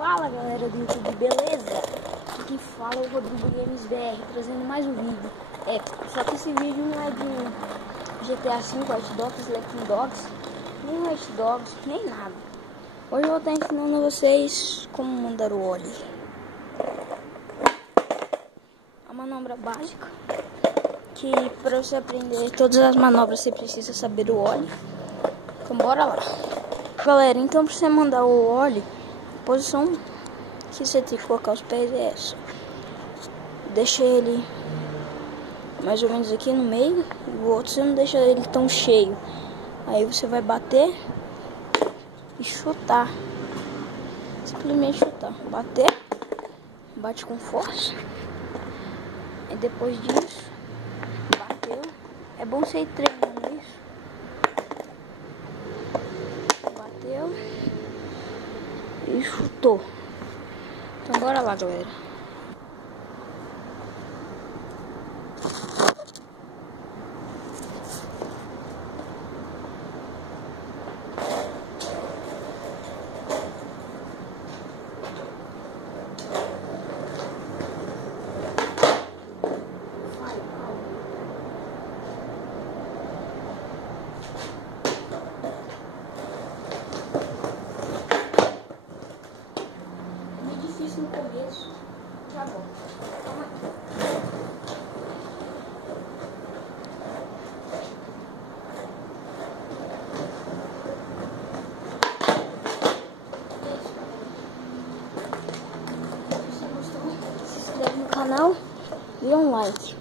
Fala galera do YouTube, beleza? Aqui quem fala é o Rodrigo Games BR, trazendo mais um vídeo. Só que esse vídeo não é de GTA V, Watch Dogs, Sleeping Dogs, nem Watch Dogs, nem nada. Hoje eu vou estar ensinando a vocês como mandar o óleo. A manobra básica, que para você aprender todas as manobras você precisa saber o óleo. Então bora lá. Galera, então para você mandar o óleo, a posição que você tem que colocar os pés é essa. Deixa ele mais ou menos aqui no meio. O outro você não deixa ele tão cheio. Aí você vai bater e chutar. Simplesmente chutar. Bater. Bate com força. E depois disso, bateu. É bom você ir treinando isso. Bateu e chutou. Então bora lá, galera. No começo, tá bom. Calma aqui. Se você gostou, se inscreve no canal e dê um like.